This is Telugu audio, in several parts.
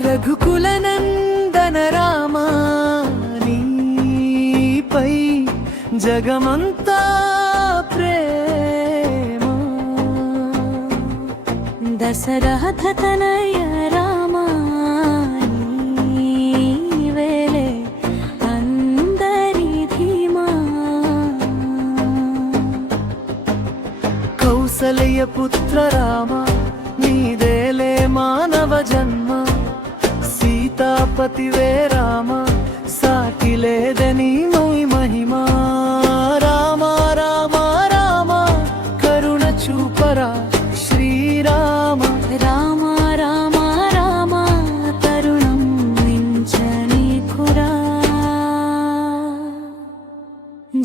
రఘుకుల నందన రామా నీపై జగమంతా ప్రేమ దశరథ తనయ రామా నీవేలే అందరి ధీమా కౌసల్య పుత్ర రామా నీదేలే మానవ జన్మ సీతాపతివే రామ సాటి లేదని మహిమా రామ రామ రామ కరుణ చూపరా శ్రీరామ రామ రామ రామ తరుణం వించని కురా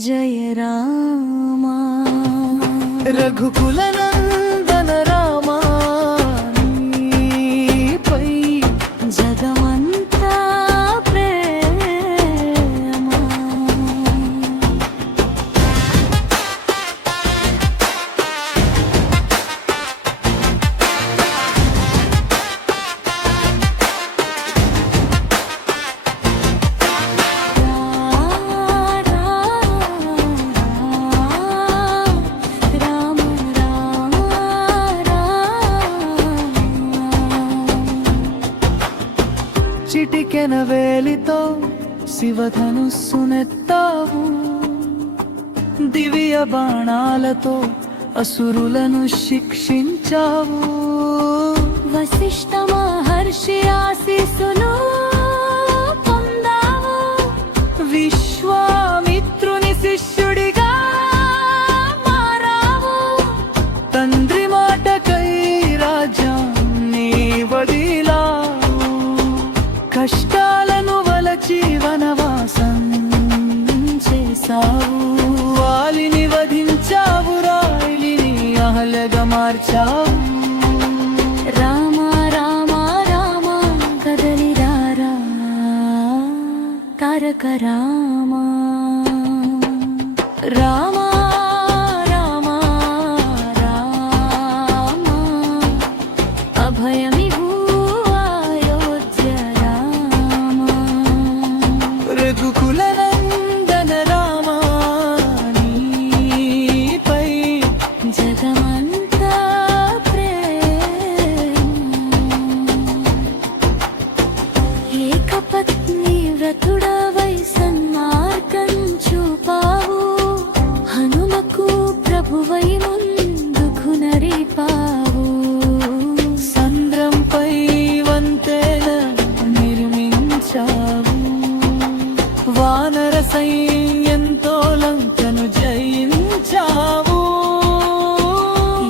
జయ రామ రఘుకుల నందన రామ చిటికెన వేలితో శివధనుస్సునెత్తావు దివ్య బాణాలతో అసురులను శిక్షించావు వశిష్ఠ మహర్షి ఆశీస్సులు పొందావు విశ్వామిత్రుని శిష్యుడిగా మారావు తండ్రి మాటకై రాజ్యాన్ని వదిలావు కష్టాలను వలచి వనవాసం చేసావు వాలిని వధించావు రాయిని అహలగా మార్చావు రామ రామ రామ కదలిరారా తారక రామ రామ రామ రామ అభయమివు రఘుకుల నందన రామ నీపై జగమంతా ఏకపత్ని వ్రతుడవై సన్మార్గం చూపావు హనుమకు ప్రభువై ముందుకు నరిపావు సంద్రంపై వంతెన నిర్మించావు వానర సైన్యంతో లంకను జయించావు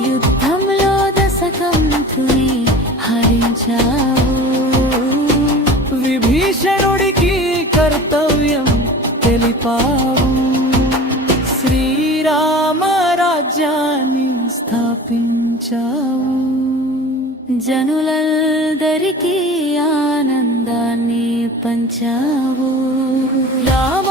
యుద్ధంలో దశకంఠుని హరించావు విభీషణుడికి కర్తవ్యం తెలిపావు శ్రీరామ రాజ్యాన్ని స్థాపించావు జనులందరికీ ఆనందాన్ని పంచావు రామ